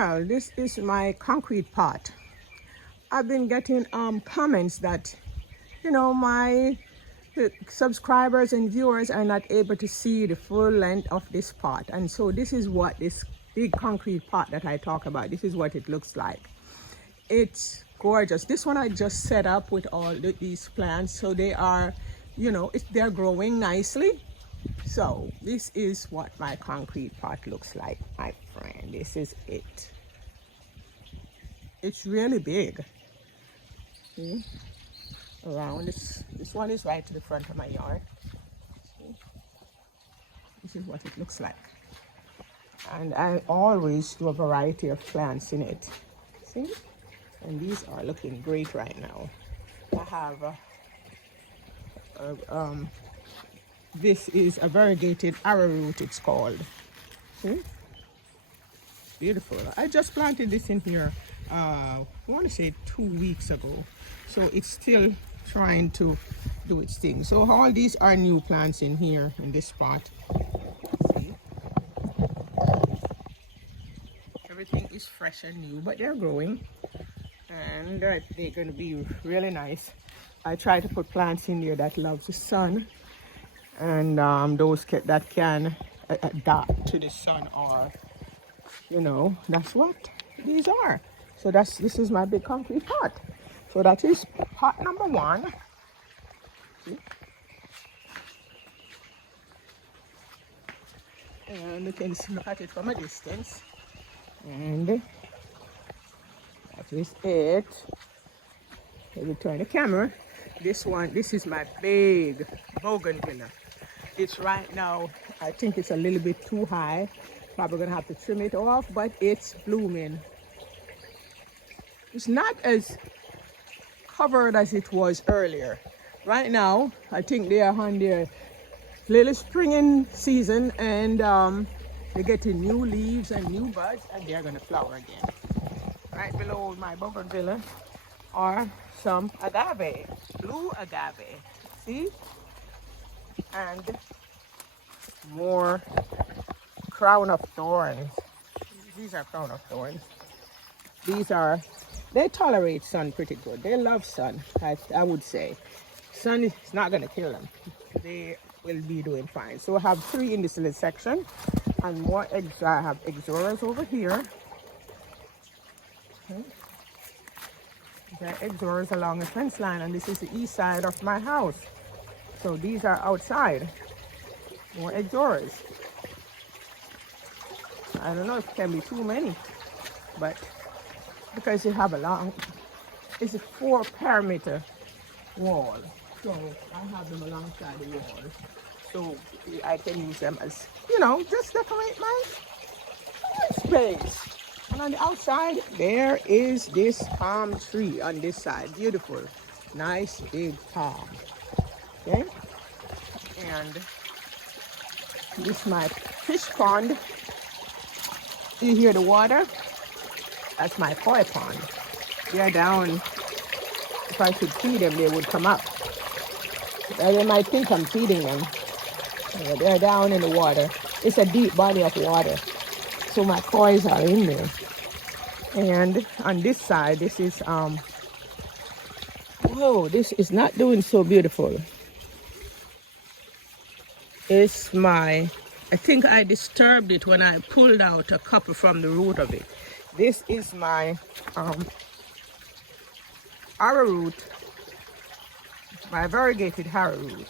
Well, this is my concrete pot. I've been getting comments that, my subscribers and viewers are not able to see the full length of this pot. And so this is what this big concrete pot that I talk about, this is what it looks like. It's gorgeous. This one I just set up with all these plants. So they are, they're growing nicely. So this is what my concrete pot looks like, my friend. This is it. It's really big. See? Around this one is right to the front of my yard. See? This is what it looks like. And I always do a variety of plants in it. See? And these are looking great right now. I have this is a variegated arrowroot, it's called. See? Beautiful. I just planted this in here, I want to say 2 weeks ago. So it's still trying to do its thing. So all these are new plants in here in this spot. See? Everything is fresh and new, but they're growing. And they're going to be really nice. I try to put plants in there that love the sun. And those that can adapt to the sun, or that's what these are. So this is my big concrete pot. So that is pot number 1. See? And you can look at it from a distance. And that is it. Let me turn the camera. This is my big Bougainvillea. It's right now, I think it's a little bit too high. Probably gonna have to trim it off, but it's blooming. It's not as covered as it was earlier. Right now, I think they are on their little springing season, and they're getting new leaves and new buds, and they're gonna flower again. Right below my Bougainvillea are some agave, blue agave. See? And more crown of thorns. These are crown of thorns. They tolerate sun pretty good. They love sun, I would say. Sun is not going to kill them. They will be doing fine. So I have 3 in this little section, and more eggs. I have exoras over here. Okay. There are exoras along the fence line, and this is the east side of my house. So these are outside. More exoras. I don't know if it can be too many, but because you have it's a 4 perimeter wall. So I have them alongside the wall. So I can use them as, just decorate my space. And on the outside, there is this palm tree on this side. Beautiful. Nice big palm. Okay? And this is my fish pond. You hear the water? That's my koi pond. They're down. If I could feed them, they would come up. They might think I'm feeding them. Yeah, they're down in the water. It's a deep body of water. So my kois are in there. And on this side, this is, whoa, this is not doing so beautiful. It's I think I disturbed it when I pulled out a couple from the root of it. This is my arrowroot, my variegated arrowroot.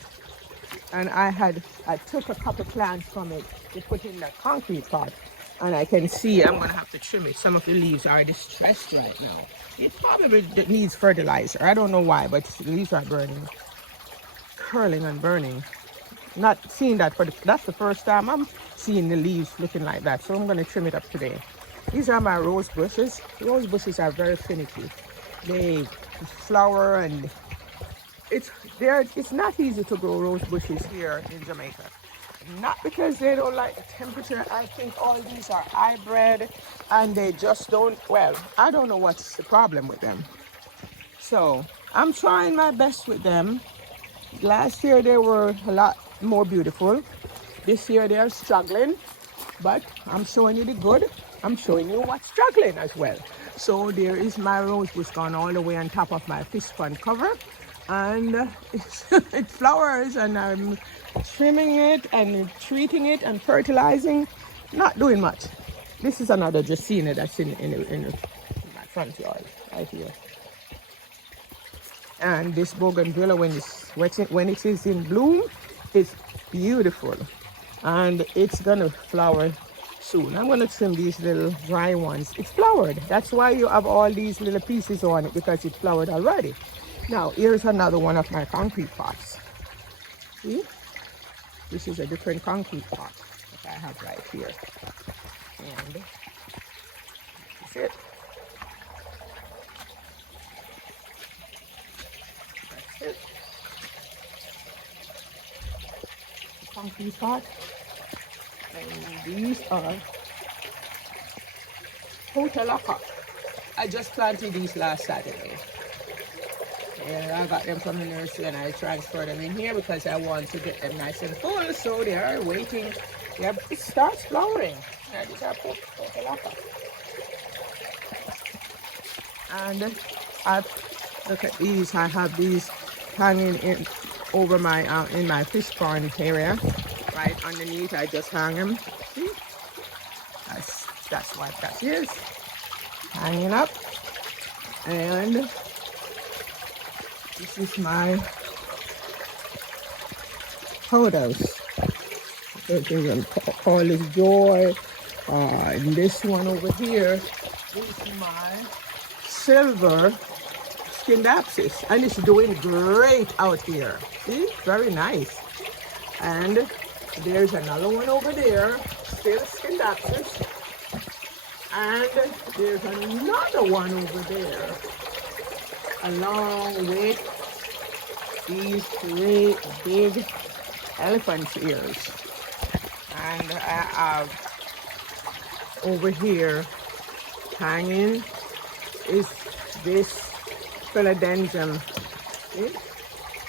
And I took a couple plants from it to put in the concrete pot. And I can see I'm gonna have to trim it. Some of the leaves are distressed right now. It probably needs fertilizer. I don't know why, but the leaves are burning, curling and burning. Not seeing that, that's the first time I'm seeing the leaves looking like that. So I'm gonna trim it up today. These are my rose bushes. Rose bushes are very finicky. They flower, and it's not easy to grow rose bushes here in Jamaica. Not because they don't like the temperature. I think all these are hybrid, and they just don't, well, I don't know what's the problem with them. So I'm trying my best with them. Last year they were a lot more beautiful. This year they are struggling, but I'm showing you the good. I'm showing you what's struggling as well. So there is my rose bush gone all the way on top of my fish pond cover, and it flowers, and I'm trimming it and treating it and fertilizing, not doing much. This is another Dracaena that's in my front yard right here. And this Bougainvillea, when it is in bloom, it's beautiful, and it's gonna flower soon. I'm gonna trim these little dry ones. It's flowered. That's why you have all these little pieces on it, because it flowered already. Now here's another one of my concrete pots. See? This is a different concrete pot that I have right here. And that's it. That's it. The concrete pot. And these are Hotalaka. I just planted these last Saturday. Yeah, I got them from the nursery and I transferred them in here because I want to get them nice and full. So they are waiting. Yeah, it starts flowering. Yeah, these are Hotalaka. And look at these. I have these hanging in over my in my fish pond area. Right underneath, I just hang them. See? That's what that is. Hanging up. And this is my photos. They can call this Joy. And this one over here is my silver Scindapsus. And it's doing great out here. See? Very nice. And there's another one over there, still Scindapsus. And there's another one over there, along with these great big elephant's ears. And I have over here hanging is this philodendron. See?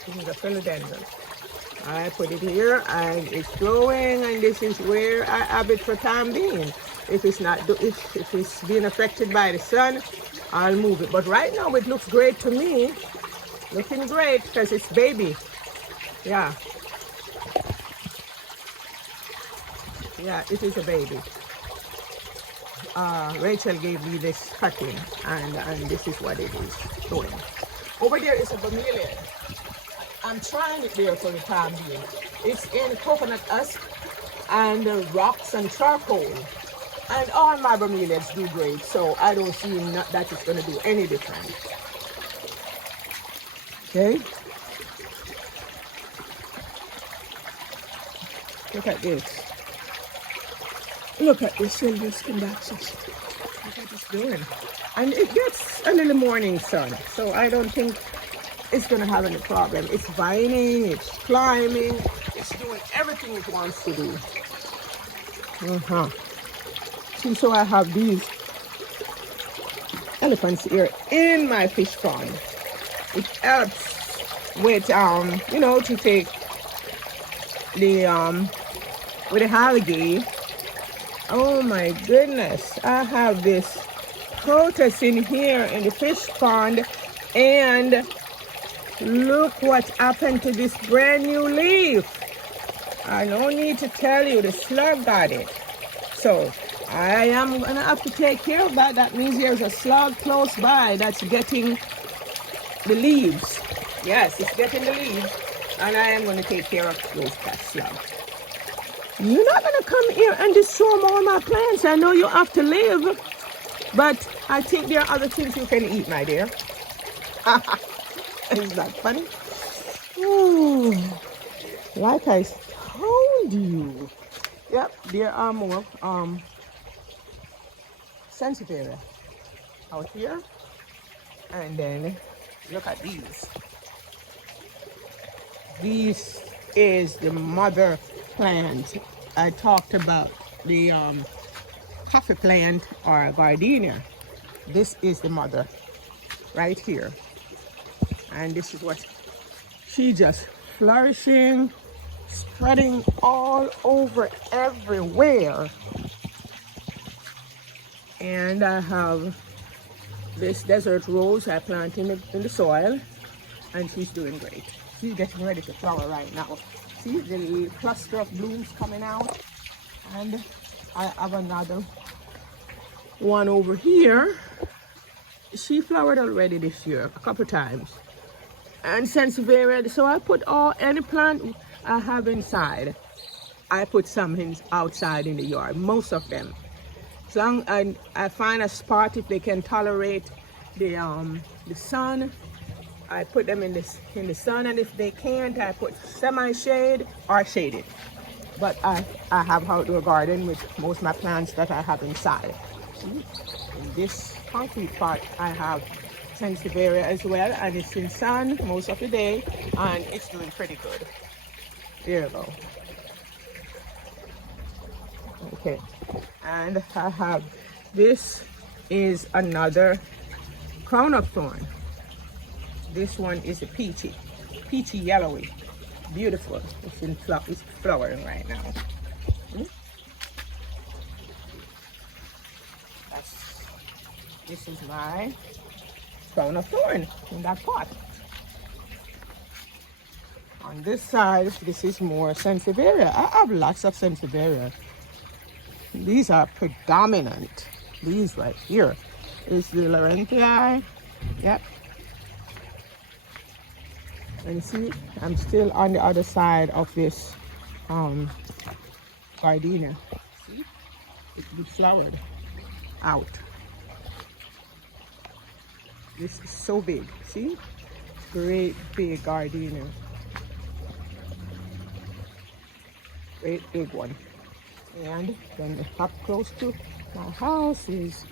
This is a philodendron. I put it here and it's growing, and this is where I have it for time being. If it's being affected by the sun, I'll move it. But right now it looks great to me. Looking great because it's baby. Yeah. Yeah, it is a baby. Rachel gave me this cutting, and this is what it is doing. Over there is a bromeliad. I'm trying it there for the time being. It's in coconut husk and rocks and charcoal. And all my bromeliads do great, so I don't see that it's going to do any different. Okay? Look at this. Look at this silver Scindapsus. Look what it's doing. And it gets a little morning sun, so I don't think it's going to have any problem. It's vining, it's climbing, it's doing everything it wants to do. See, so I have these elephants here in my fish pond. It helps with, to take the, with the algae. Oh my goodness, I have this potas in here in the fish pond, and look what happened to this brand new leaf. I don't need to tell you, the slug got it. So I am going to have to take care of that. That means there's a slug close by that's getting the leaves. Yes, it's getting the leaves. And I am going to take care of that slug. You're not going to come here and destroy all my plants. I know you have to live. But I think there are other things you can eat, my dear. Isn't that funny? Ooh. Like I told you. Yep, there are more sensitive out here. And then look at these. This is the mother plant. I talked about the coffee plant or gardenia. This is the mother right here. And this is what she just flourishing, spreading all over everywhere. And I have this desert rose I planted in the soil, and she's doing great. She's getting ready to flower right now. See the little cluster of blooms coming out. And I have another one over here. She flowered already this year a couple times. And Sansevieria, so I put any plant I have inside, I put some outside in the yard, most of them. As long as I find a spot, if they can tolerate the sun, I put them in the sun, and if they can't, I put semi-shade or shaded. But I have outdoor garden with most of my plants that I have inside. In this concrete pot, I have Sansevieria as well, and it's in sun most of the day, and it's doing pretty good. There you go. Okay, and I have, this is another crown of thorn. This one is a peachy yellowy, beautiful. It's flowering right now. This is my crown of thorn in that pot. On this side, this is more Sansevieria. I have lots of Sansevieria. These are predominant. These right here is the Laurentii. Yep. And see, I'm still on the other side of this gardenia. See, it's flowered out. This is so big. See, great big gardenia. Great big one. And then up close to my house is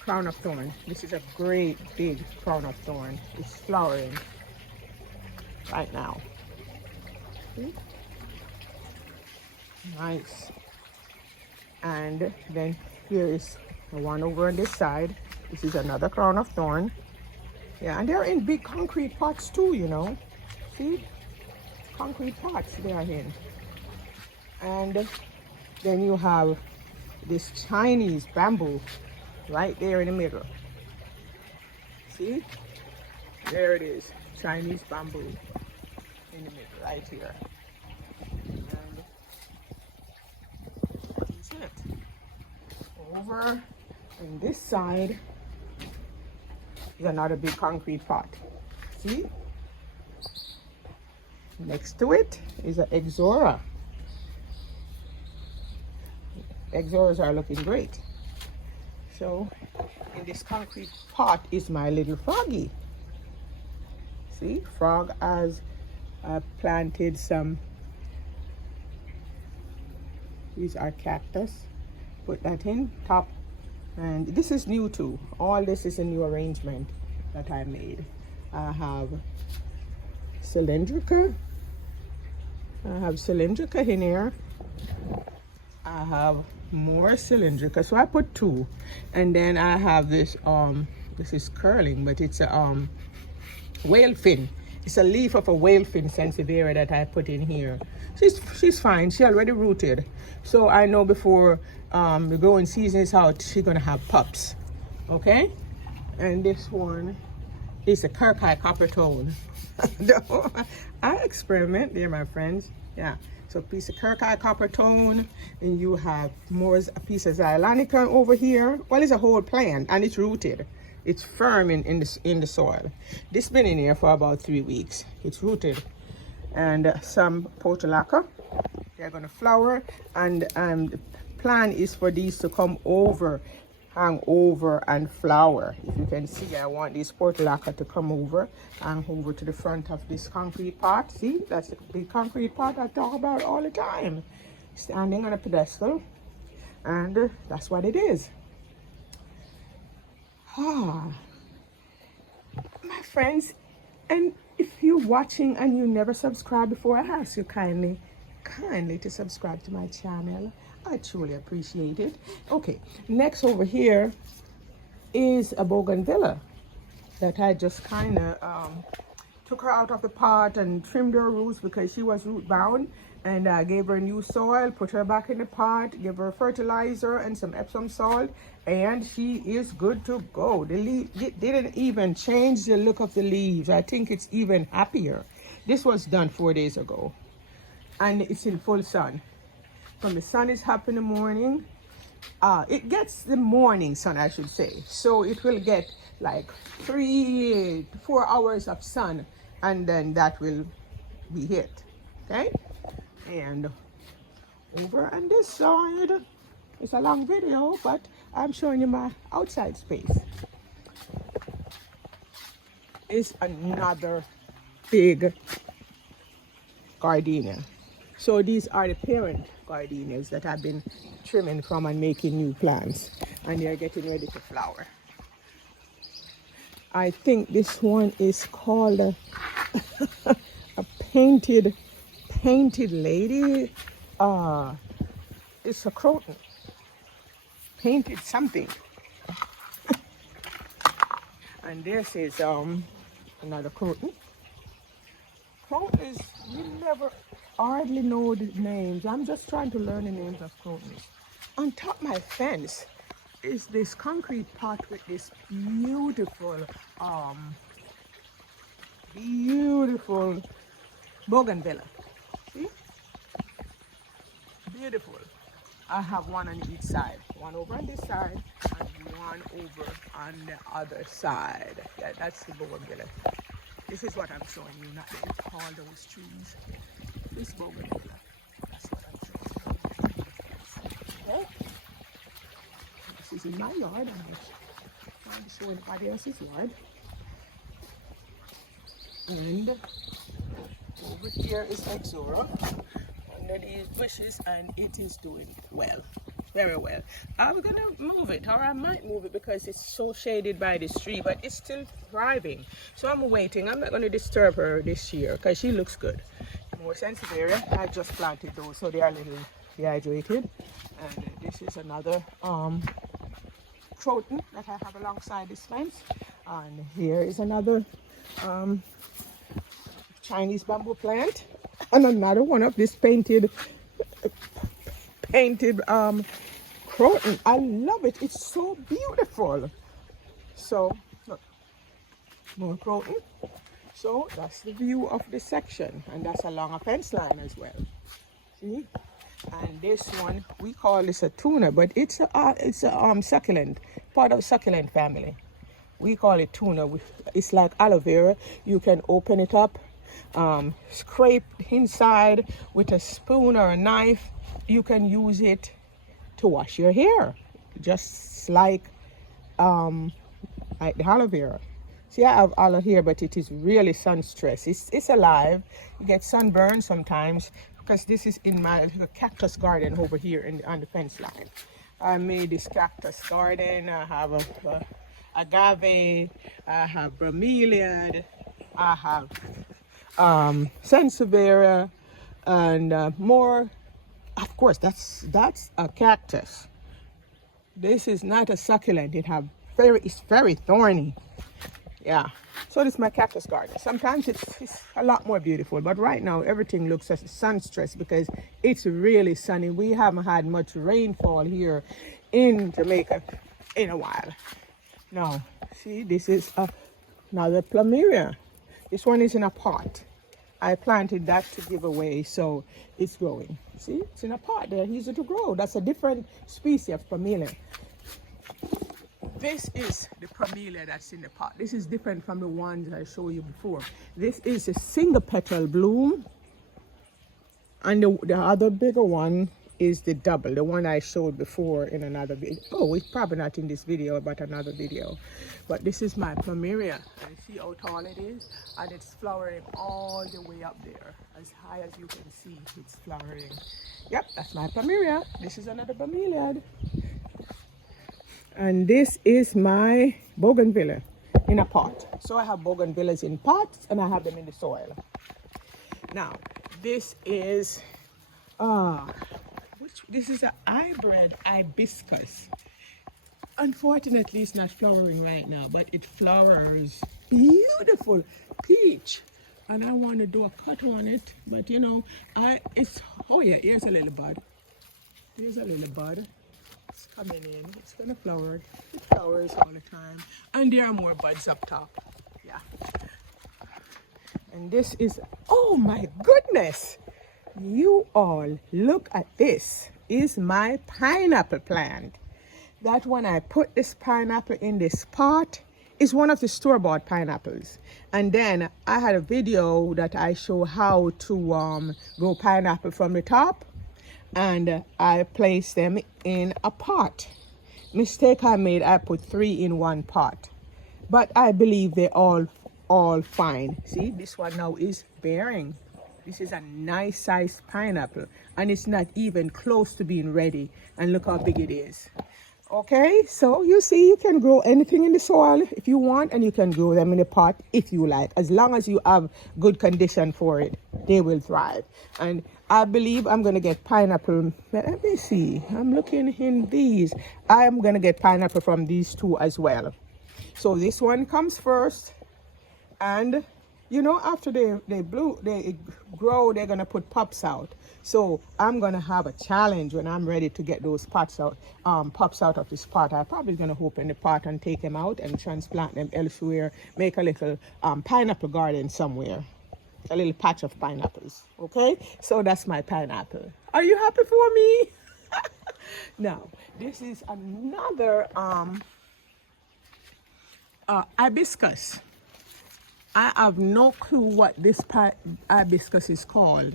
crown of thorn. This is a great big crown of thorn. It's flowering right now. See? Nice. And then here is the one over on this side. This is another crown of thorn. Yeah, and they're in big concrete pots too, you know. See? Concrete pots they are in. And then you have this Chinese bamboo right there in the middle. See? There it is. Chinese bamboo in the middle, right here. And that's it. Over on this side is another big concrete pot. See? Next to it is an Exora. Exoras are looking great. So in this concrete pot is my little froggy. See, frog has planted some, these are cactus. Put that in top, and this is new too. All this is a new arrangement that I made. I have Cylindrical. I have Cylindrical in here. I have more Cylindrical, so I put two. And then I have this this is curling, but it's a whale fin. It's a leaf of a whale fin Sansevieria that I put in here. She's fine. She already rooted, so I know before the growing season is out, she's gonna have pups. Okay. And this one is a Kirkeye copper tone. I experiment there, my friends. Yeah. So a piece of Kirkeye copper tone, and you have more, a piece of Xylonica over here. Well, it's a whole plant, and it's rooted. It's firm in the soil. This been in here for about 3 weeks. It's rooted. And some Portulaca. They're gonna flower, and the plan is for these to come over, hang over and flower. If you can see, I want this Portulaca to come over, hang over to the front of this concrete pot. See, that's the big concrete pot I talk about all the time. Standing on a pedestal, and that's what it is. Ah, my friends, and if you're watching and you never subscribed before, I ask you kindly to subscribe to my channel. I truly appreciate it. Okay, next over here is a Bougainvillea that I just kind of took her out of the pot and trimmed her roots because she was root bound, and gave her new soil, put her back in the pot, give her fertilizer and some Epsom salt, and she is good to go. The leaf didn't even change the look of the leaves. I think it's even happier. This was done 4 days ago, and it's in full sun. When the sun is up in the morning, it gets the morning sun, I should say. So it will get like 3 to 4 hours of sun, and then that will be hit. Okay? And over on this side, it's a long video, but I'm showing you my outside space. Is another big gardenia. So these are the parent gardenias that I've been trimming from and making new plants, and they're getting ready to flower. I think this one is called a painted lady. It's a croton. Painted something. And this is another croton. Crotons, you never hardly know the names. I'm just trying to learn the names of crotons. On top of my fence is this concrete pot with this beautiful Bougainvillea. See? Beautiful. I have one on each side. One over on this side and one over on the other side. That's the Bougainvillea. This is what I'm showing you, not all those trees. This Bougainvillea. That's what I'm showing you. Okay? This is in my yard. I'm just trying to show anybody else's yard. And over here is Exora under these bushes, and it is doing well, very well. I'm gonna move it, or I might move it because it's so shaded by this tree, but it's still thriving. So I'm waiting. I'm not gonna disturb her this year because she looks good. More Sansevieria, I just planted those, so they are a little dehydrated. And this is another croton that I have alongside this fence. And here is another Chinese bamboo plant, and another one of this painted croton. I love it. It's so beautiful. So look, more croton. So that's the view of the section, and that's along a fence line as well. See? And this one, we call this a tuna, but it's a succulent, part of succulent family. We call it tuna. It's like aloe vera. You can open it up, scrape inside with a spoon or a knife. You can use it to wash your hair, just like the aloe vera. See, I have aloe here, but it is really sun stressed. It's alive. You get sunburn sometimes because this is in my cactus garden over here on the fence line. I made this cactus garden. I have a agave, I have bromeliad, I have Sansevieria, and more. Of course, that's a cactus. This is not a succulent. It's very thorny. Yeah. So this is my cactus garden. Sometimes it's a lot more beautiful, but right now everything looks as sun stressed because it's really sunny. We haven't had much rainfall here in Jamaica in a while. Now, see, this is another plumeria. This one is in a pot. I planted that to give away, so it's growing. See, it's in a pot. They're easy to grow. That's a different species of plumeria. This is the plumeria that's in the pot. This is different from the ones I showed you before. This is a single petal bloom, and the other bigger one is the double, the one I showed before in another video. Oh, it's probably not in this video, but another video. But this is my plumeria, and see how tall it is, and it's flowering all the way up there, as high as you can see. It's flowering. Yep, that's my plumeria. This is another bromeliad, and this is my bougainvillea in a pot. So I have bougainvilleas in pots, and I have them in the soil. Now, this is this is an hybrid hibiscus. Unfortunately, it's not flowering right now, but it flowers beautiful peach and I want to do a cut on it, but you know, oh yeah, here's a little bud. Here's a little bud. It's coming in. It's gonna flower. It flowers all the time, and there are more buds up top. Yeah. And this is, oh my goodness! You all look at this. Is my pineapple plant. That when I put this pineapple in this pot is one of the store-bought pineapples. And then I had a video that I show how to grow pineapple from the top, and I placed them in a pot. Mistake I made, I put 3 in one pot, but I believe they're all fine. See, this one now is bearing. This is a nice sized pineapple, and it's not even close to being ready. And look how big it is. Okay, so you see, you can grow anything in the soil if you want, and you can grow them in a pot if you like. As long as you have good condition for it, they will thrive. And I believe I'm going to get pineapple. Let me see. I'm looking in these. I'm going to get pineapple from these 2 as well. So this one comes first, and you know, after they grow, they're gonna put pups out. So I'm gonna have a challenge when I'm ready to get those pups out of this pot. I'm probably gonna open the pot and take them out and transplant them elsewhere. Make a little pineapple garden somewhere, a little patch of pineapples. Okay, so that's my pineapple. Are you happy for me? Now this is another hibiscus. I have no clue what this hibiscus is called.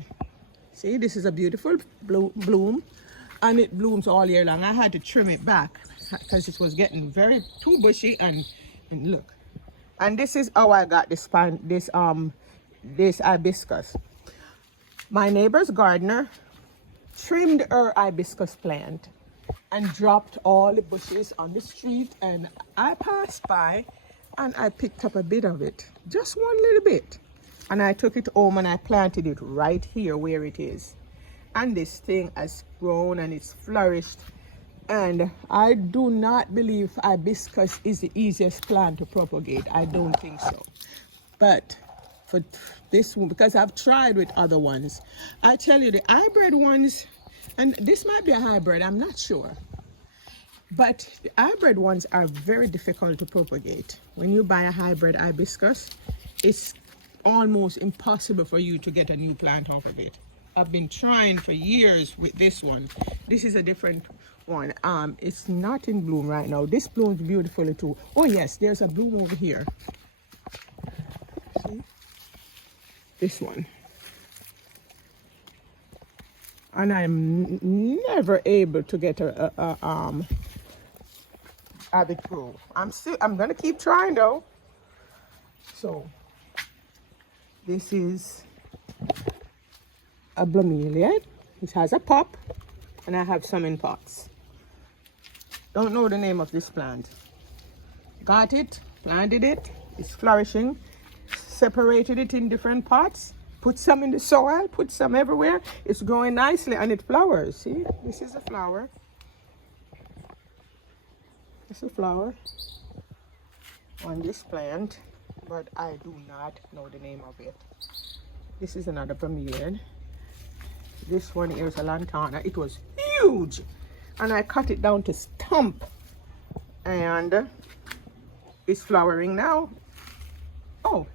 See, this is a beautiful bloom, and it blooms all year long. I had to trim it back because it was getting too bushy, and look. And this is how I got this hibiscus. My neighbor's gardener trimmed her hibiscus plant and dropped all the bushes on the street, and I passed by and I picked up a bit of it, just one little bit, and I took it home and I planted it right here where it is. And this thing has grown and it's flourished, and I do not believe hibiscus is the easiest plant to propagate. I don't think so. But for this one, because I've tried with other ones, I tell you, the hybrid ones, and this might be a hybrid, I'm not sure, but the hybrid ones are very difficult to propagate. When you buy a hybrid hibiscus, it's almost impossible for you to get a new plant off of it. I've been trying for years with this one. This is a different one. It's not in bloom right now. This blooms beautifully too. Oh yes, there's a bloom over here. See? This one. And I'm never able to get have it grow. I'm gonna keep trying though. So this is a Bougainvillea. It has a pop, and I have some in pots. Don't know the name of this plant. Got it, planted it, it's flourishing, separated it in different pots, put some in the soil, put some everywhere. It's growing nicely and it flowers. See, this is a flower. It's a flower on this plant, but I do not know the name of it. This is another bromeliad. This one here is a lantana. It was huge, and I cut it down to stump, and it's flowering now. Oh,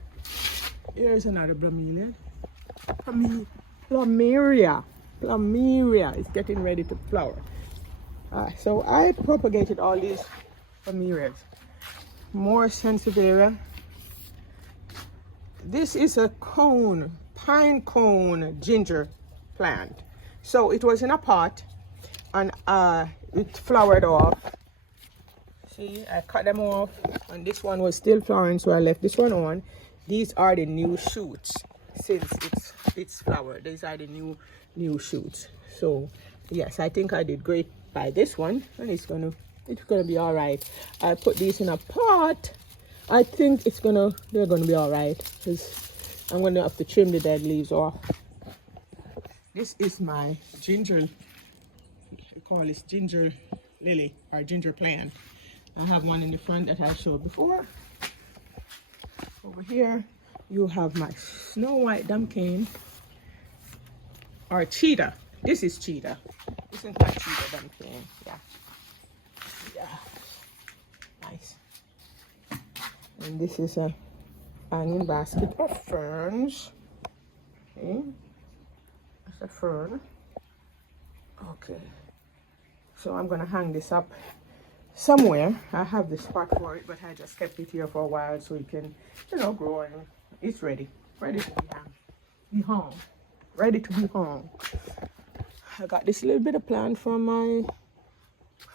here's another bromeliad. Plumeria is getting ready to flower. So I propagated all these plumerias. More Sansevieria. This is a pine cone ginger plant. So it was in a pot, and it flowered off. See, I cut them off, and this one was still flowering, so I left this one on. These are the new shoots since it's flowered. These are the new shoots. So yes, I think I did great by this one, and it's gonna be all right. I put these in a pot. I think they're gonna be all right, because I'm gonna have to trim the dead leaves off. This is my ginger, we call this ginger lily or ginger plant. I have one in the front that I showed before. Over here, You have my snow white dumpkin or cheetah. This is cheetah. This is my cheetah dumpkin. Yeah. Yeah. Nice. And this is a hanging basket of ferns. Okay. That's a fern. Okay. So I'm gonna hang this up somewhere. I have the spot for it, but I just kept it here for a while so it can, you know, grow, and it's ready. Ready to be hung. Ready to be hung. I got this little bit of plant from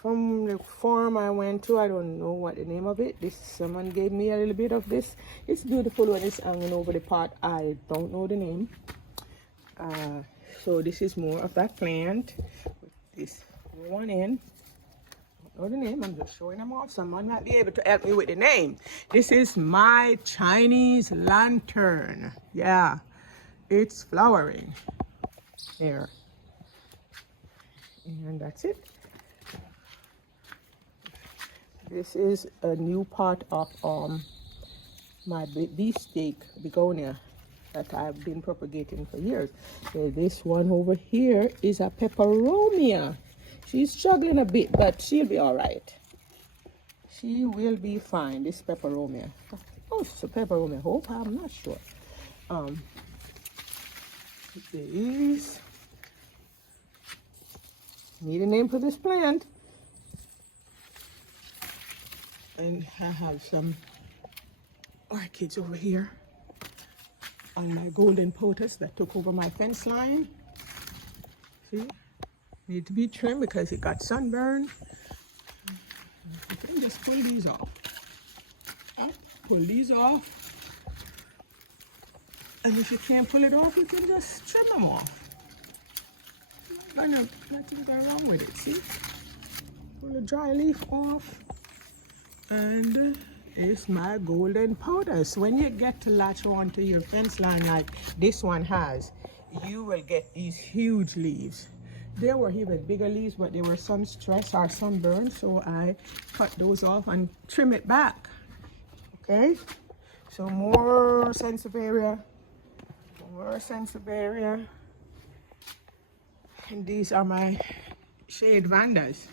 the farm I went to. I don't know what the name of it. Someone gave me a little bit of this. It's beautiful when it's hanging over the pot. I don't know the name. So this is more of that plant with this one in. I don't know the name. I'm just showing them off. Someone might be able to help me with the name. This is my Chinese lantern. Yeah, it's flowering there. And that's it. This is a new pot of my beefsteak begonia that I've been propagating for years. So this one over here is a peperomia. She's struggling a bit, but she'll be all right. She will be fine. This peperomia. Oh, it's a peperomia. Hope I'm not sure. These. Need a name for this plant. And I have some orchids over here on my golden potas that took over my fence line. See, need to be trimmed because it got sunburned. You can just pull these off. Pull these off. And if you can't pull it off, you can just trim them off. Nothing going wrong with it, see? Pull the dry leaf off. And it's my golden potas. When you get to latch on to your fence line like this one has, you will get these huge leaves. There were even bigger leaves, but there were some stress or sunburn, so I cut those off and trim it back. Okay? So more Sansevieria. More Sansevieria. And these are my shade vandas.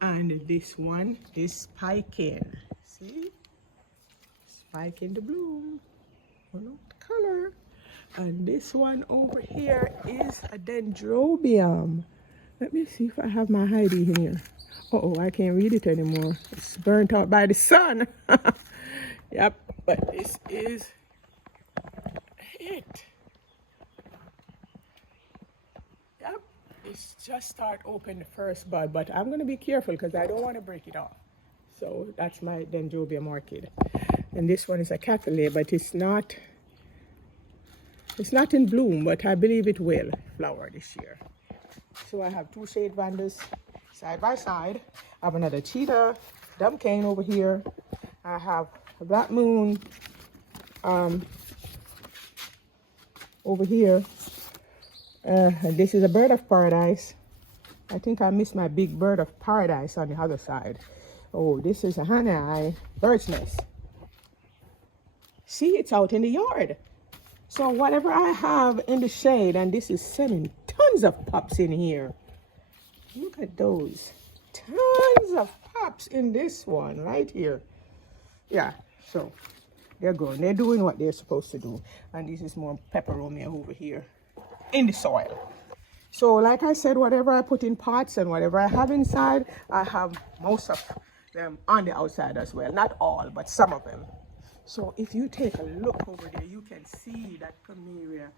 And this one is spiking. See? Spiking the bloom. Oh no, the color. And this one over here is a dendrobium. Let me see if I have my Heidi here. Uh-oh, I can't read it anymore. It's burnt out by the sun. Yep, but this is it. Yep, it's just start open the first bud, but I'm gonna be careful because I don't want to break it off. So that's my dendrobium orchid. And this one is a cattleya, but it's not in bloom, but I believe it will flower this year. So I have two shade vandas side by side. I have another cheetah dumpkin over here. I have a black moon over here. And this is a bird of paradise. I think I missed my big bird of paradise on the other side. Oh, this is a honey bird's nest. See, it's out in the yard. So whatever I have in the shade, and this is sending tons of pups in here. Look at those. Tons of pups in this one right here. Yeah, so they're growing. They're doing what they're supposed to do. And this is more peperomia over here in the soil. So like I said, whatever I put in pots and whatever I have inside, I have most of them on the outside as well. Not all, but some of them. So if you take a look over there, you can see that plumeria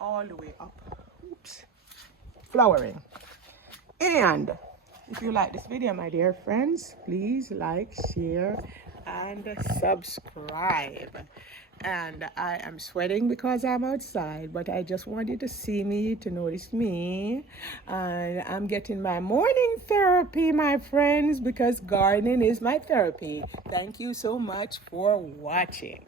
all the way up. Oops. Flowering. And if you like this video, my dear friends, please like, share, and subscribe. And I am sweating because I'm outside, but I just want you to see me, to notice me. And I'm getting my morning therapy, my friends, because gardening is my therapy. Thank you so much for watching.